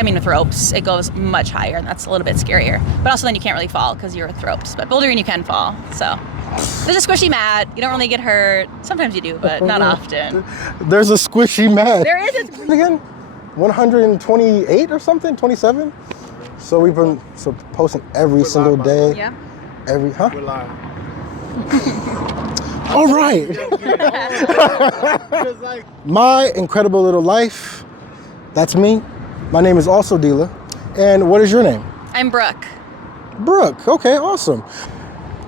climbing with ropes, it goes much higher, and that's a little bit scarier. But also then you can't really fall because you're with ropes. But bouldering, you can fall. So there's a squishy mat. You don't really get hurt. Sometimes you do, but not often. There's a squishy mat. There is a squishy Again, 128 or something, 27? So we've been posting every single day. Yeah. We're live. All right. My incredible little life. That's me. My name is also Dila. And what is your name? I'm Brooke. Brooke. Okay, awesome.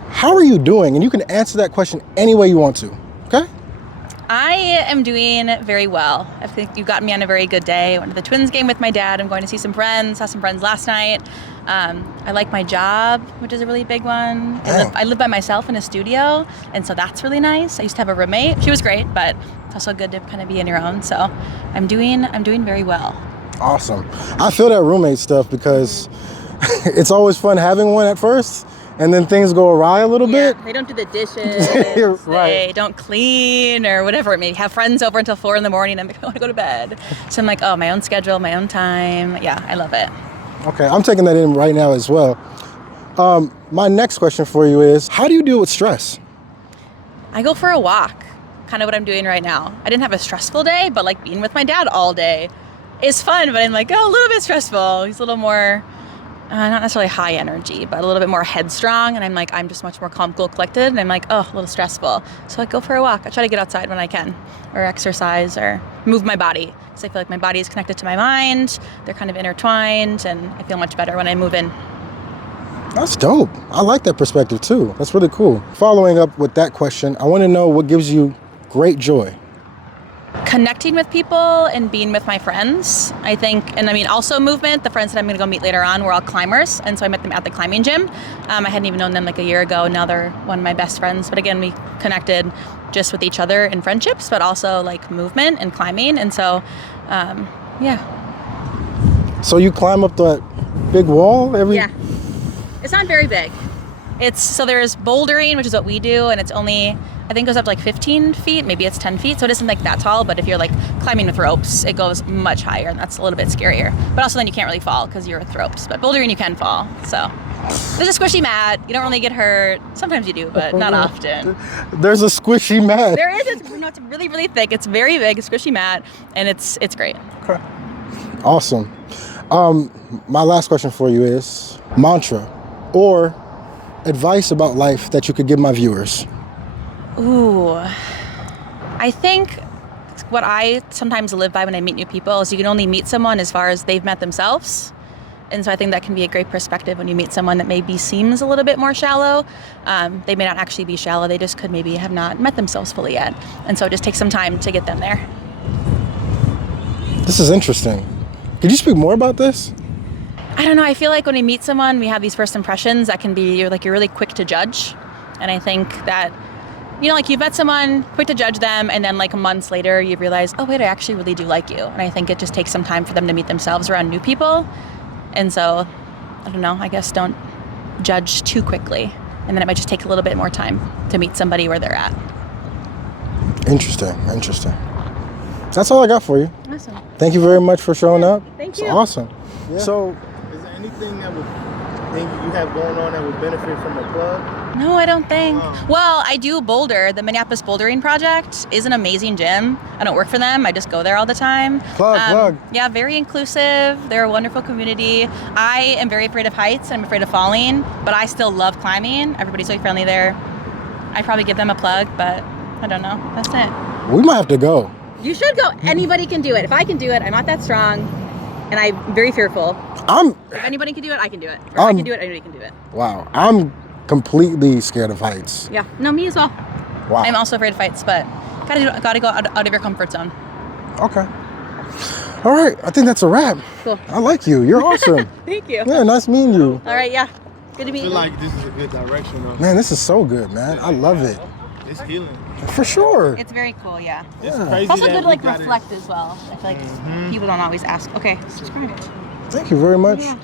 How are you doing? And you can answer that question any way you want to. Okay? I am doing very well. I think you got me on a very good day. I went to the Twins game with my dad. I'm going to see some friends. Saw some friends last night. I like my job, which is a really big one. I live by myself in a studio, and so that's really nice. I used to have a roommate. She was great, but it's also good to kind of be on your own. So I'm doing very well. Awesome. I feel that roommate stuff because it's always fun having one at first. And then things go awry a little bit. They don't do the dishes. Right. They don't clean or whatever it may be. Have friends over until 4 a.m. and I'm like, I want to go to bed. So I'm like, oh, my own schedule, my own time. Yeah, I love it. Okay, I'm taking that in right now as well. My next question for you is, how do you deal with stress? I go for a walk, kind of what I'm doing right now. I didn't have a stressful day, but like being with my dad all day is fun, but I'm like, oh, a little bit stressful. He's a little more... not necessarily high energy, but a little bit more headstrong. And I'm like, I'm just much more calm, cool, collected. And I'm like, oh, a little stressful. So I go for a walk. I try to get outside when I can, or exercise, or move my body. Because I feel like my body is connected to my mind. They're kind of intertwined, and I feel much better when I move in. That's dope. I like that perspective too. That's really cool. Following up with that question, I want to know what gives you great joy. Connecting with people and being with my friends, I think, and I mean also movement. The friends that I'm going to go meet later on were all climbers, and so I met them at the climbing gym. I hadn't even known them like a year ago. Now they're one of my best friends. But again, we connected just with each other in friendships, but also like movement and climbing. And so, yeah. So you climb up that big wall every? Yeah, it's not very big. So there's bouldering, which is what we do, and it's only, I think it goes up to like 15 feet, maybe it's 10 feet, so it isn't like that tall, but if you're like climbing with ropes, it goes much higher, and that's a little bit scarier. But also then you can't really fall because you're with ropes, but bouldering you can fall, so. There's a squishy mat, you don't really get hurt, sometimes you do, but not often. There's a squishy mat. There is, it's really, really thick, it's very big, a squishy mat, and it's great. Okay. Awesome. My last question for you is, mantra or advice about life that you could give my viewers? Ooh, I think what I sometimes live by when I meet new people is you can only meet someone as far as they've met themselves. And so I think that can be a great perspective when you meet someone that maybe seems a little bit more shallow. They may not actually be shallow, they just could maybe have not met themselves fully yet. And so it just takes some time to get them there. This is interesting. Could you speak more about this? I don't know, I feel like when we meet someone, we have these first impressions that can be, you're really quick to judge. And I think that, you know, like you've met someone, quick to judge them, and then like months later you realize, oh wait, I actually really do like you. And I think it just takes some time for them to meet themselves around new people. And so, I don't know, I guess don't judge too quickly. And then it might just take a little bit more time to meet somebody where they're at. Interesting. That's all I got for you. Awesome. Thank you very much for showing up. Thank you. It's awesome. Yeah. So, is there anything that you have going on that would benefit from a plug? No, I don't think. Well, I do Boulder. The Minneapolis Bouldering Project is an amazing gym. I don't work for them. I just go there all the time. Plug. Yeah, very inclusive. They're a wonderful community. I am very afraid of heights. I'm afraid of falling, but I still love climbing. Everybody's really friendly there. I'd probably give them a plug, but I don't know. That's it. We might have to go. You should go. Anybody can do it. If I can do it, I'm not that strong, and I'm very fearful. If anybody can do it, I can do it. Or if I can do it, anybody can do it. Wow. I'm completely scared of heights. Yeah. No, me as well. Wow. I'm also afraid of heights, but gotta go out of your comfort zone. Okay. All right. I think that's a wrap. Cool. I like you. You're awesome. Thank you. Yeah, nice meeting you. All right, yeah. Good to meet I you. feel like this is a good direction, though. Man, this is so good, man. I love it. It's healing. For sure. It's very cool, yeah. It's crazy. It's also that good to like we got reflect as well. I feel like people don't always ask, okay, subscribe. Thank you very much. Yeah.